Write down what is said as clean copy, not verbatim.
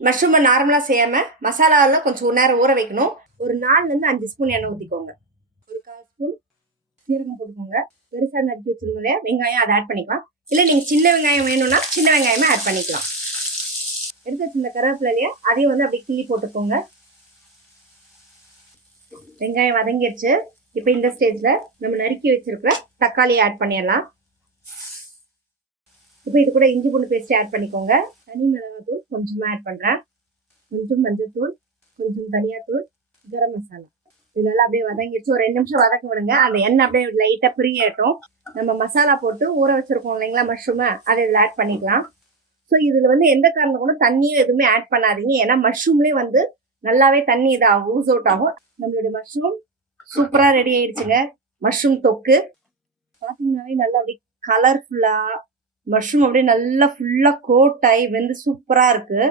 மஷ்ரூமை நார்மலாக செய்யாமல் மசாலாவில் கொஞ்சம் நேரம் ஊற வைக்கணும். ஒரு 4லேருந்து 5 ஸ்பூன் எண்ணெய் ஊற்றிக்கோங்க. ஒரு 1/4 ஸ்பூன் சீரகம் போட்டுக்கோங்க. பெருசாக நறுக்கி வச்சிருந்தோம் வெங்காயம் அதை ஆட் பண்ணிக்கலாம். இல்லை நீங்கள் சின்ன வெங்காயம் வேணும்னா சின்ன வெங்காயமே ஆட் பண்ணிக்கலாம். எடுத்து வச்சிருந்த கருவேப்பிலையே அதையும் வந்து அப்படியே கிள்ளி போட்டுக்கோங்க. வெங்காயம் வதங்கிடுச்சு. இப்போ இந்த ஸ்டேஜில் நம்ம நறுக்கி வச்சிருக்கிற தக்காளியை ஆட் பண்ணிடலாம். இப்போ இது கூட இஞ்சி பூண்டு பேஸ்ட் ஆட் பண்ணிக்கோங்க. தனி மிளகாத்தூள் கொஞ்சமாக ஆட் பண்ணுறேன். கொஞ்சம் மஞ்சள்தூள், கொஞ்சம் தனியாத்தூள், கரம் மசாலா. இதெல்லாம் அப்படியே வதங்கிடுச்சு. ஒரு 2 நிமிஷம் வதக்க விடுங்க. அந்த எண்ணெய் அப்படியே லைட்டாக பிரியட்டும். நம்ம மசாலா போட்டு ஊற வச்சிருக்கோம் இல்லைங்களா மஷ்ரூமை, அதை இதில் ஆட் பண்ணிக்கலாம். ஸோ இதில் வந்து எந்த காரணம் கூட தண்ணியும் எதுவுமே ஆட் பண்ணாதீங்க. ஏன்னா மஷ்ரூம்லேயே வந்து நல்லாவே தண்ணி இதாகும், ஊஸ் அவுட் ஆகும். நம்மளுடைய மஷ்ரூம் சூப்பராக ரெடி ஆயிடுச்சுங்க. மஷ்ரூம் தொக்கு பார்த்தீங்கன்னாவே நல்லா அப்படி கலர்ஃபுல்லாக மஷ்ரூம் அப்படியே நல்லா ஃபுல்லாக கோட் ஆகி வந்து சூப்பராக இருக்குது.